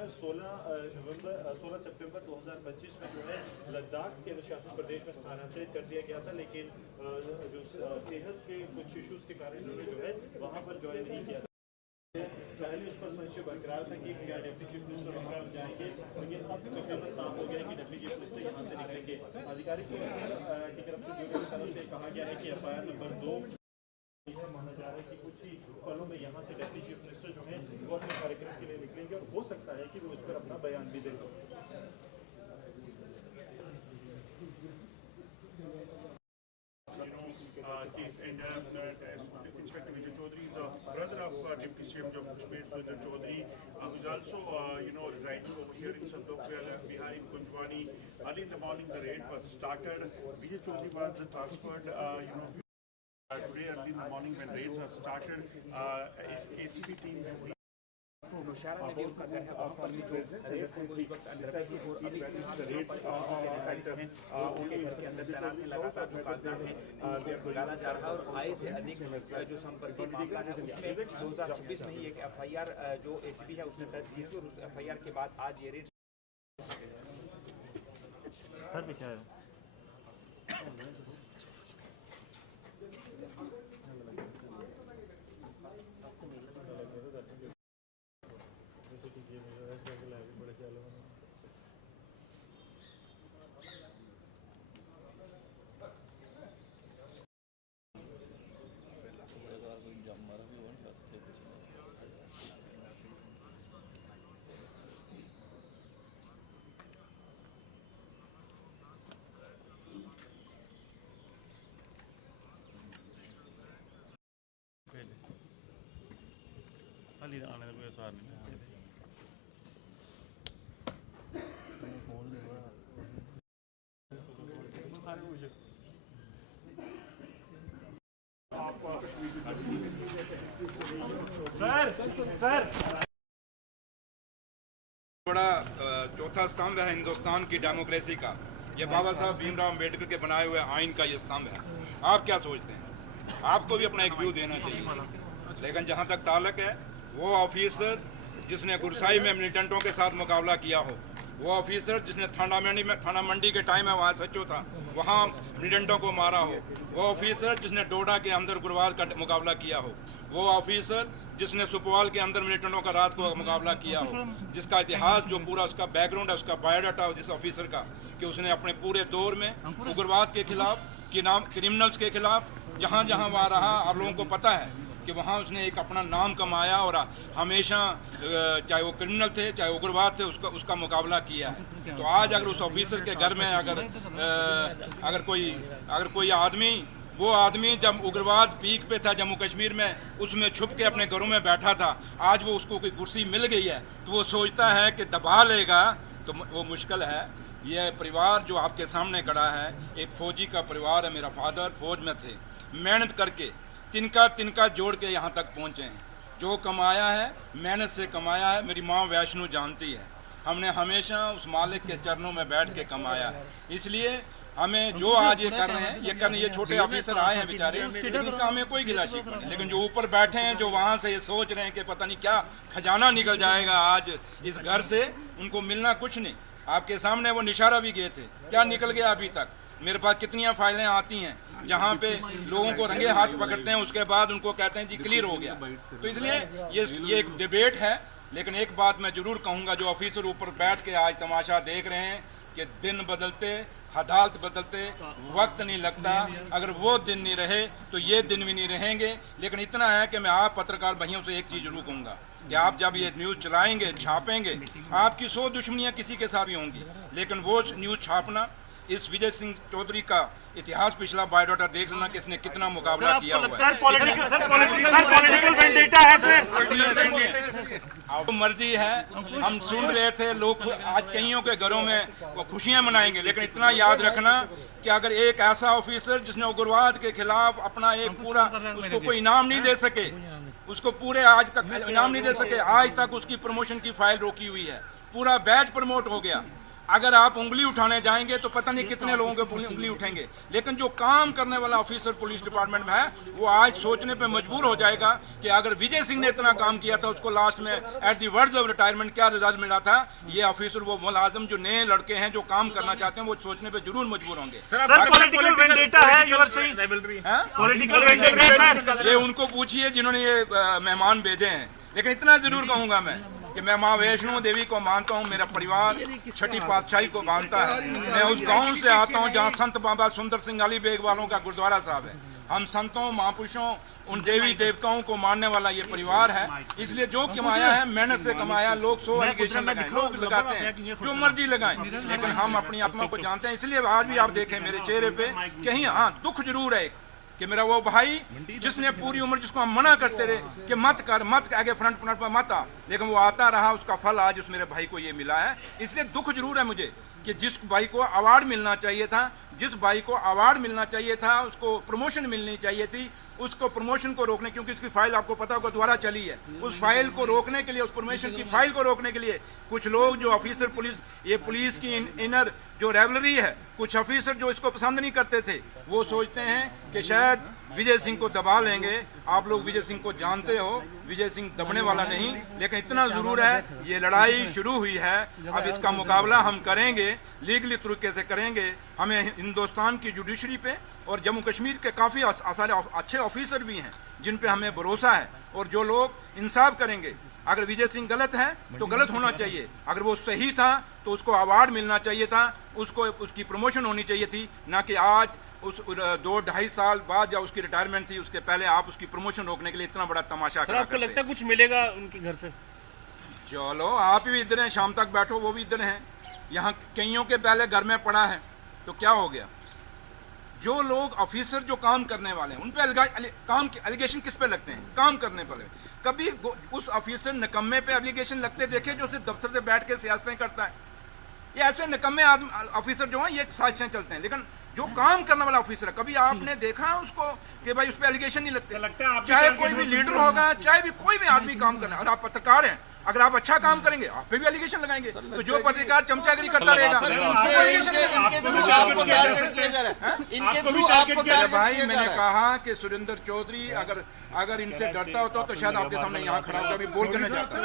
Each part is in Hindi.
है 16 सितंबर 2025 में जो है लद्दाख केंद्र शासित प्रदेश में स्थानांतरित कर दिया गया था, लेकिन जो सेहत के कुछ इश्यूज के कारण उन्होंने जो है वहाँ पर ज्वाइन नहीं किया था। पहले उस पर संशय बरकरार था कि क्या डिप्टी चीफ मिनिस्टर वहाँ जाएंगे, लेकिन अब तकरीबन साफ हो गया कि डिप्टी चीफ मिनिस्टर यहाँ से निकलेंगे। आधिकारिक तौर पर एंटी करप्शन ब्यूरो की तरफ से कहा गया है कि FIR नंबर 2 माना जा रहा है कि कुछ ही पलों में यहाँ से डिप्टी चीफ मिनिस्टर जो है वो अपने कार्यक्रम के लिए निकलेंगे और हो सकता है कि वो इस पर अपना बयान भी देंगे। Inspector Vijay Chaudhary is the brother of Deputy CM Jammu Kashmir Surendra Chaudhary, who is also residing over here in Sandokpur, Bihar in Kunjwani. Early in the morning, the raid was started. Vijay Chaudhary was transferred. Today, early in the morning, when raids are started, ACB team. Nowshera में उनका घर है, वहाँ पर भी जो रेड्स हैं वो इस वक्त अंडर है और अभी फिलहाल रेड्स हैं उनके घर के अंदर तैनात हैं, लगातार जो कागजात हैं उनको बुलाया जा रहा है और आय से अधिक जो संपर्क मामला है उसमें 2026 में ही एक FIR जो ACB है उसने दर्ज की थी और उस FIR के बाद आज ये रेड आने का कोई आसार नहीं है। सर बड़ा चौथा स्तंभ है हिंदुस्तान की डेमोक्रेसी का, ये बाबा साहब भीमराव अम्बेडकर के बनाए हुए आइन का ये स्तंभ है। आप क्या सोचते हैं? आपको भी अपना एक व्यू देना चाहिए, लेकिन जहाँ तक ताल्लुक है वो ऑफिसर जिसने गुरसाई में मिलिटेंटों के साथ मुकाबला किया हो, वो ऑफिसर जिसने थाना मंडी के टाइम में वहाँ सच्चो था वहाँ मिलिटेंटों को मारा हो, वो ऑफिसर जिसने डोडा के अंदर उग्रवाद का मुकाबला किया हो, वो ऑफिसर जिसने सुपवाल के अंदर मिलिटेंटों का रात को मुकाबला किया हो, जिसका इतिहास जो पूरा उसका बैकग्राउंड है, उसका बायोडाटा हो जिस ऑफिसर का कि उसने अपने पूरे दौर में उग्रवाद के खिलाफ क्रिमिनल्स के खिलाफ जहाँ जहाँ वहाँ रहा, आप लोगों को पता है कि वहाँ उसने एक अपना नाम कमाया और हमेशा चाहे वो क्रिमिनल थे चाहे उग्रवाद थे उसका मुकाबला किया है। तो आज अगर उस ऑफिसर के घर में अगर कोई आदमी वो आदमी जब उग्रवाद पीक पे था जम्मू कश्मीर में, उसमें छुप के अपने घरों में बैठा था, आज वो उसको कोई कुर्सी मिल गई है तो वो सोचता है कि दबा लेगा, तो वो मुश्किल है। ये परिवार जो आपके सामने खड़ा है एक फौजी का परिवार है। मेरा फादर फौज में थे, मेहनत करके तिनका जोड़ के यहाँ तक पहुँचे हैं। जो कमाया है मेहनत से कमाया है। मेरी माँ वैष्णो जानती है, हमने हमेशा उस मालिक के चरणों में बैठ के कमाया है। इसलिए हमें जो आज ये कर रहे हैं ये छोटे ऑफिसर आए हैं बेचारे, इनका हमें कोई गिला शिकवा नहीं, लेकिन जो ऊपर बैठे हैं जो वहाँ से ये सोच रहे हैं कि पता नहीं क्या खजाना निकल जाएगा आज इस घर से, उनको मिलना कुछ नहीं। आपके सामने वो निशारा भी गए थे, क्या निकल गया अभी तक? मेरे पास कितनी फाइलें आती हैं जहाँ पे लोगों को रंगे हाथ पकड़ते हैं, उसके बाद उनको कहते हैं जी क्लियर हो गया। तो इसलिए ये एक डिबेट है, लेकिन एक बात मैं जरूर कहूँगा, जो ऑफिसर ऊपर बैठ के आज तमाशा देख रहे हैं कि दिन बदलते हालात बदलते वक्त नहीं लगता, अगर वो दिन नहीं रहे तो ये दिन भी नहीं रहेंगे। लेकिन इतना है कि मैं आप पत्रकार भाइयों से एक चीज़ जरूर कहूँगा कि आप जब ये न्यूज़ चलाएंगे छापेंगे, आपकी 100 दुश्मनियाँ किसी के साथ भी होंगी, लेकिन वो न्यूज़ छापना, इस विजय सिंह चौधरी का इतिहास पिछला बायोडाटा देख लेना कि इसने कितना मुकाबला किया हुआ है। अब मर्जी है, हम सुन रहे थे लोग आज कईयों के घरों में वो खुशियां मनाएंगे, लेकिन इतना याद रखना कि अगर एक ऐसा ऑफिसर जिसने उग्रवाद के खिलाफ अपना एक पूरा उसको कोई इनाम नहीं दे सके, उसको पूरे आज तक इनाम नहीं दे सके, आज तक उसकी प्रमोशन की फाइल रोकी हुई है, पूरा बैच प्रमोट हो गया। अगर आप उंगली उठाने जाएंगे तो पता नहीं कितने लोगों के उंगली उठेंगे, लेकिन जो काम करने वाला ऑफिसर पुलिस डिपार्टमेंट में है वो आज सोचने पे मजबूर हो जाएगा कि अगर विजय सिंह ने इतना काम किया था, उसको लास्ट में at the words of retirement क्या रिजल्ट मिला था, ये ऑफिसर वो मुलाजिम जो नए लड़के हैं जो काम करना चाहते हैं वो सोचने पे जरूर मजबूर होंगे। पॉलिटिकल वेंडेटा है, you are saying political vendetta है, ये उनको पूछिए जिन्होंने ये मेहमान भेजे हैं। लेकिन इतना जरूर कहूंगा मैं कि मैं माँ वैष्णो देवी को मानता हूँ, मेरा परिवार छठी पातशाही को मानता है। मैं उस गांव से आता हूँ जहाँ संत बाबा सुंदर सिंह अली बेग वालों का गुरुद्वारा साहब है। हम संतों महापुरुषों उन देवी देवताओं को मानने वाला ये परिवार है, इसलिए जो कमाया है मेहनत से कमाया। लोग सो एलिगेशन लगाएं, लोग लगाते हैं जो मर्जी लगाएं, लेकिन हम अपनी आत्मा को जानते हैं। इसलिए आज भी आप देखें मेरे चेहरे पे कहीं हाँ दुख जरूर है कि मेरा वो भाई जिसने पूरी उम्र, जिसको हम मना करते रहे कि मत कर मत आगे फ्रंट पर मत आ, लेकिन वो आता रहा, उसका फल आज उस मेरे भाई को ये मिला है। इसलिए दुख जरूर है मुझे कि जिस भाई को अवार्ड मिलना चाहिए था, जिस भाई को अवार्ड मिलना चाहिए था, उसको प्रमोशन मिलनी चाहिए थी, उसको प्रमोशन को रोकने, क्योंकि उसकी फाइल आपको पता होगा दोबारा चली है, उस फाइल को रोकने के लिए, उस प्रमोशन की फाइल को रोकने के लिए कुछ लोग जो ऑफिसर पुलिस, ये पुलिस की इनर जो रेवलरी है, कुछ ऑफिसर जो इसको पसंद नहीं करते थे, वो सोचते हैं कि शायद विजय सिंह को दबा लेंगे। आप लोग विजय सिंह को जानते हो, विजय सिंह दबने वाला नहीं, लेकिन इतना जरूर है ये लड़ाई शुरू हुई है, अब इसका मुकाबला हम करेंगे, लीगली तरीके से करेंगे। हमें हिंदुस्तान की जुडिशरी पे और जम्मू कश्मीर के काफ़ी सारे अच्छे ऑफिसर भी हैं जिन पे हमें भरोसा है, और जो लोग इंसाफ करेंगे। अगर विजय सिंह गलत है तो गलत होना चाहिए, अगर वो सही था तो उसको अवार्ड मिलना चाहिए था, उसको उसकी प्रमोशन होनी चाहिए थी, ना कि आज उस 2-2.5 साल बाद जब उसकी रिटायरमेंट थी उसके पहले आप उसकी प्रमोशन रोकने के लिए इतना बड़ा तमाशा सर, आपको लगता है कुछ मिलेगा उनके घर से? चलो आप भी इधर हैं, शाम तक बैठो, वो भी इधर हैं, यहाँ कईयों के पहले घर में पड़ा है, तो क्या हो गया? जो लोग ऑफिसर जो काम करने वाले हैं उन पे काम के एलिगेशन किस पे लगते हैं? काम करने पर। कभी उस ऑफिसर निकम्मे पे एलिगेशन लगते देखे जो सिर्फ दफ्तर से बैठ के सियासतें करता है? ये ऐसे निकम्मे ऑफिसर जो हैं ये साजिशें चलते हैं, लेकिन जो काम करने वाला ऑफिसर है कभी आपने देखा उसको कि भाई उस पर एलिगेशन नहीं लगते? चाहे कोई भी लीडर होगा, चाहे भी कोई भी आदमी काम करना, और आप पत्रकार हैं, अगर आप अच्छा काम करेंगे आप पे भी एलिगेशन लगाएंगे, तो जो पत्रकार चमचागिरी करता रहेगा भाई। मैंने कहा कि सुरेंद्र चौधरी अगर इनसे डरता होता तो शायद आपके सामने यहाँ खड़ा होकर अभी बोल कर नहीं जाता।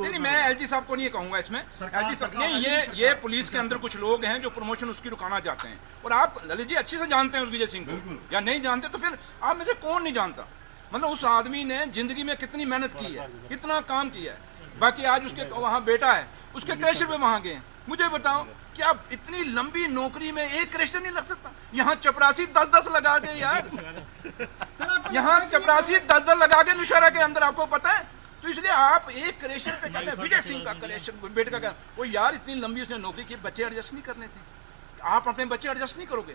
नहीं, मैं एलजी साहब को नहीं कहूँगा इसमें, एलजी साहब नहीं, ये पुलिस के अंदर कुछ लोग हैं जो प्रमोशन उसकी रुकाना चाहते हैं, और आप ललित जी अच्छे से जानते हैं उस विजय सिंह को, या नहीं जानते तो फिर आप में से कौन नहीं जानता? मतलब उस आदमी ने जिंदगी में कितनी मेहनत की है, कितना काम किया है। बाकी आज उसके वहाँ बेटा है, उसके क्रैशर पे वहाँ गए। मुझे बताओ क्या इतनी लंबी नौकरी में एक क्रैशर नहीं लग सकता? यहाँ चपरासी 10-10 लगा दे यार, यहाँ चपरासी 10-10 लगा के नौशहरा के अंदर, आपको पता है? तो इसलिए आप एक क्रैशर पे कहते हैं विजय सिंह का क्रैशर बेटे का, वो यार इतनी लंबी उसने नौकरी की, बच्चे एडजस्ट नहीं करने थे? आप अपने बच्चे एडजस्ट नहीं करोगे?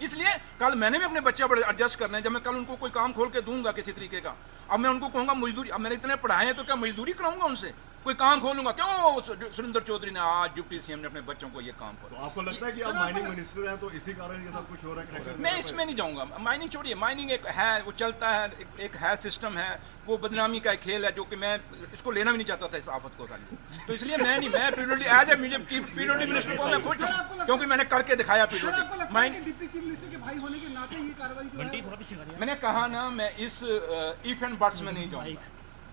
इसलिए कल मैंने भी अपने बच्चे एडजस्ट करने हैं। जब मैं कल उनको कोई काम खोल के दूंगा किसी तरीके का, अब मैं उनको कहूंगा मजदूरी, अब मैंने इतने पढ़ाए हैं तो क्या मजदूरी कराऊंगा उनसे? कोई काम खोलूंगा? क्यों सुरेंद्र चौधरी ने आज डिप्टी सीएम ने अपने बच्चों को ये काम खोला? तो आपको लगता है कि आप माइनिंग मिनिस्टर हैं तो इसी कारण ये सब कुछ हो रहा है? मैं इसमें नहीं जाऊंगा, माइनिंग छोड़िए, माइनिंग एक है, वो चलता है, एक है सिस्टम है, वो बदनामी का एक खेल है जो कि मैं इसको लेना भी नहीं चाहता था इस आफत को सारी। तो इसलिए मैं नहीं, मैं PWD as a PWD minister को मैं खुश हूँ क्योंकि मैंने करके दिखाया पीडब्ल्यूडी। मैंने कहा ना, मैं इस इफ एंड बट्स में नहीं जाऊंगा।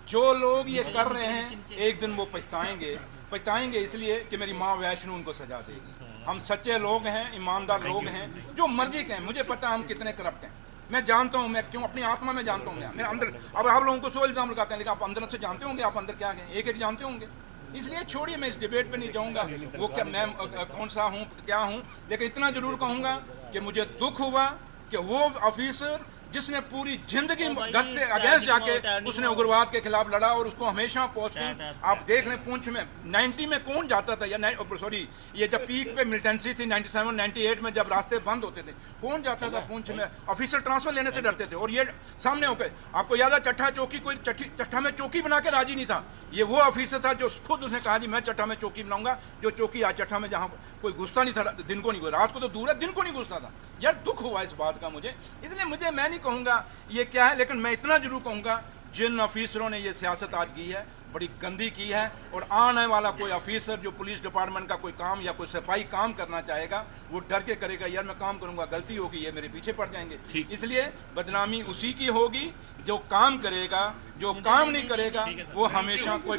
जो लोग ये कर रहे हैं एक दिन वो पछताएंगे इसलिए कि मेरी माँ वैष्णो उनको सजा देगी। हम सच्चे लोग हैं, ईमानदार लोग हैं, जो मर्जी कहें, मुझे पता है हम कितने करप्ट हैं, मैं जानता हूँ, मैं क्यों अपनी आत्मा में जानता हूँ, मेरे अंदर। अब आप लोगों को 100 इल्जाम लगाते हैं, लेकिन आप अंदर से जानते होंगे आप अंदर क्या गए, एक जानते होंगे। इसलिए छोड़िए, मैं इस डिबेट पे नहीं जाऊंगा वो क्या मैं कौन सा हूँ क्या हूँ, लेकिन इतना जरूर कहूँगा कि मुझे दुख हुआ कि वो ऑफिसर जिसने पूरी जिंदगी गद से अगेंस्ट जाके उसने उग्रवाद के खिलाफ लड़ा, और उसको हमेशा पोस्टिंग आप देख लें पूंछ में 90 में कौन जाता था, या सॉरी ये जब पीक पे मिलिटेंसी थी 97-98 में जब रास्ते बंद होते थे, कौन जाता था पूंछ में? ऑफिसर ट्रांसफर लेने से डरते थे। और ये सामने होकर आपको याद है चट्ठा चौकी, कोई चट्ठा में चौकी बना के राजी नहीं था, ये वो ऑफिसर था जो खुद उसने कहा जी मैं चट्ठा में चौकी बनाऊंगा, जो चौकी आज चट्ठा में जहाँ कोई घुसता नहीं था, दिन को नहीं, रात को तो दूर है, दिन को नहीं घुसता था। यार दुख हुआ इस बात का मुझे, इसलिए मैं नहीं कहूँगा ये क्या है, लेकिन मैं इतना जरूर कहूँगा जिन ऑफिसरों ने ये सियासत आज की है बड़ी गंदी की है। और आने वाला कोई ऑफिसर जो पुलिस डिपार्टमेंट का कोई काम या कोई सिपाही काम करना चाहेगा वो डर के करेगा, यार मैं काम करूंगा, गलती होगी, ये मेरे पीछे पड़ जाएंगे। इसलिए बदनामी उसी की होगी जो काम करेगा, जो काम नहीं करेगा वो हमेशा कोई